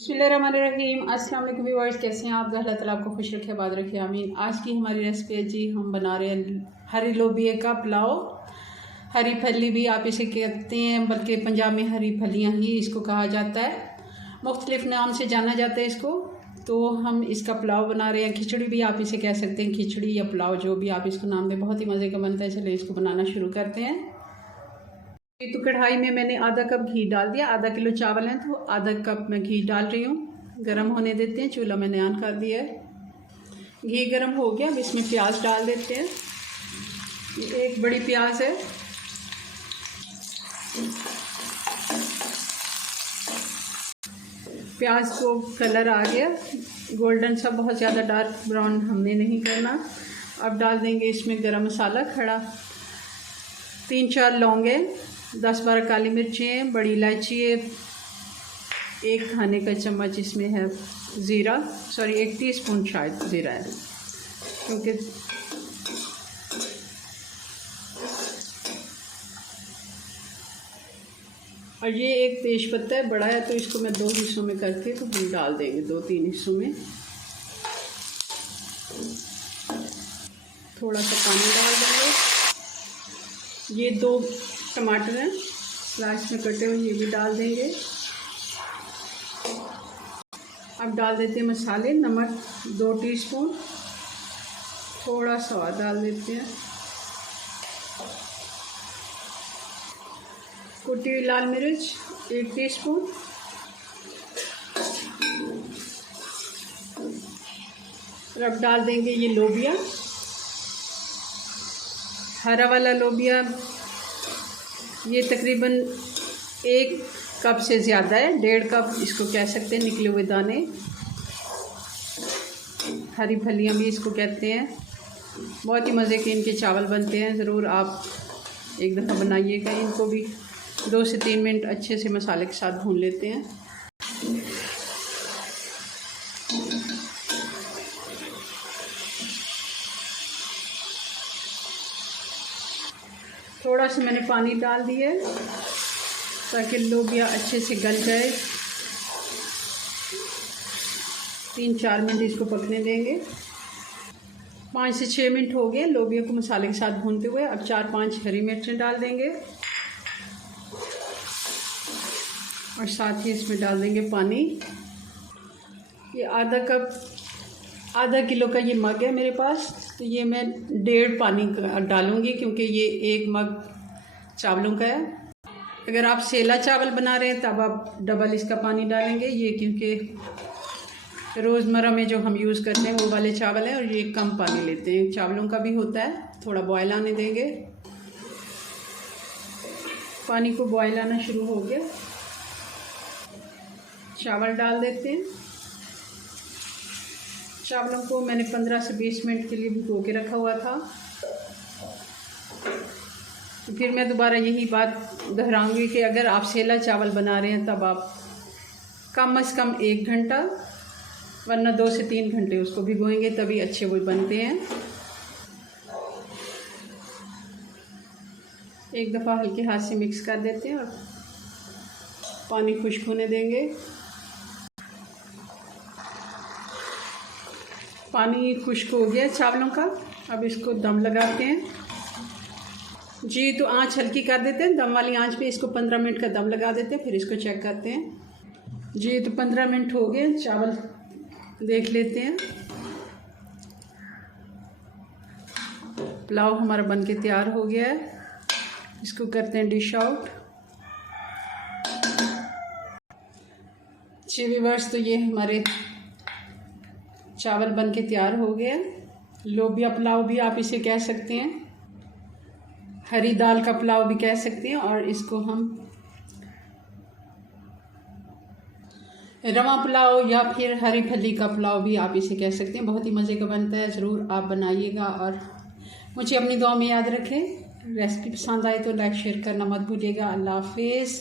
बिस्मिल्लाहिर्रहमानिर्रहीम। अस्सलाम वालेकुम व्यूअर्स, कैसे हैं आप? अल्लाह ताला आपको खुश रखे, आबाद रखे, आमीन। आज की हमारी रेसिपी है जी, हम बना रहे हैं हरी लोबिया का पुलाव। हरी फली भी आप इसे कहते हैं, बल्कि पंजाब में हरी फलियाँ ही इसको कहा जाता है, मुख्तलिफ नाम से जाना जाता है इसको। तो हम इसका पुलाव बना रहे हैं, खिचड़ी भी आप इसे कह सकते हैं, खिचड़ी या पुलाव जो भी आप इसको नाम दें, बहुत ही मज़े का बनता है। चलिए इसको बनाना शुरू करते हैं। तो कढ़ाई में मैंने आधा कप घी डाल दिया। आधा किलो चावल हैं तो आधा कप मैं घी डाल रही हूँ। गरम होने देते हैं, चूल्हा मैंने ऑन कर दिया है। घी गरम हो गया, अब इसमें प्याज डाल देते हैं। ये एक बड़ी प्याज है। प्याज को कलर आ गया गोल्डन सा, बहुत ज़्यादा डार्क ब्राउन हमने नहीं करना। अब डाल देंगे इसमें गरम मसाला खड़ा, 3-4 लौंगे, 10-12 काली मिर्चें, बड़ी इलायची है, 1 खाने का चम्मच इसमें है ज़ीरा, 1 टीस्पून शायद ज़ीरा है, क्योंकि और ये एक तेज पत्ता है, बड़ा है, तो इसको मैं 2 हिस्सों में करके तो हम डाल देंगे, 2-3 हिस्सों में। थोड़ा सा पानी डाल देंगे। ये 2 टमाटर हैं स्लाइस में कटे हुए, ये भी डाल देंगे। अब डाल देते हैं मसाले। नमक 2 टीस्पून, थोड़ा सा और डाल देते हैं। कुटी हुई लाल मिर्च 1 टीस्पून। और अब डाल देंगे ये लोबिया, हरा वाला लोबिया। ये तकरीबन 1 कप से ज़्यादा है, 1.5 कप इसको कह सकते हैं, निकले हुए दाने। हरी फलियाँ भी इसको कहते हैं। बहुत ही मज़े के इनके चावल बनते हैं, ज़रूर आप एक दफ़ा बनाइएगा। इनको भी 2 से 3 मिनट अच्छे से मसाले के साथ भून लेते हैं। थोड़ा सा मैंने पानी डाल दिया ताकि लोबिया अच्छे से गल जाए। 3-4 मिनट इसको पकने देंगे। 5 से 6 मिनट हो गए लोबिया को मसाले के साथ भूनते हुए। अब 4-5 हरी मिर्चें डाल देंगे और साथ ही इसमें डाल देंगे पानी। ये आधा किलो का ये मग है मेरे पास, तो ये मैं 1.5 पानी डालूँगी, क्योंकि ये 1 मग चावलों का है। अगर आप सेला चावल बना रहे हैं तब आप डबल इसका पानी डालेंगे। ये क्योंकि रोज़मर्रा में जो हम यूज़ करते हैं वो वाले चावल हैं, और ये कम पानी लेते हैं। चावलों का भी होता है, थोड़ा बॉयल आने देंगे। पानी को बॉयल आना शुरू हो गया, चावल डाल देते हैं। चावलों को मैंने 15 से 20 मिनट के लिए भिगो के रखा हुआ था। फिर मैं दोबारा यही बात दोहराऊंगी कि अगर आप सेला चावल बना रहे हैं तब आप कम से कम 1 घंटा, वरना 2 से 3 घंटे उसको भिगोएंगे, तभी अच्छे वो बनते हैं। एक दफ़ा हल्के हाथ से मिक्स कर देते हैं और पानी खुश्क होने देंगे। पानी खुश्क हो गया चावलों का, अब इसको दम लगाते हैं जी। तो आंच हल्की कर देते हैं, दम वाली आंच पे इसको 15 मिनट का दम लगा देते हैं, फिर इसको चेक करते हैं जी। तो 15 मिनट हो गए, चावल देख लेते हैं। पुलाव हमारा बनके तैयार हो गया है, इसको करते हैं डिश आउट। जी व्यूअर्स, तो ये हमारे चावल बनके तैयार हो गया। लोबिया पुलाव भी आप इसे कह सकते हैं, हरी दाल का पुलाव भी कह सकते हैं, और इसको हम रवा पुलाव या फिर हरी फली का पुलाव भी आप इसे कह सकते हैं। बहुत ही मज़े का बनता है, ज़रूर आप बनाइएगा और मुझे अपनी दुआ में याद रखें। रेसिपी पसंद आए तो लाइक शेयर करना मत भूलिएगा। अल्लाह हाफिज़।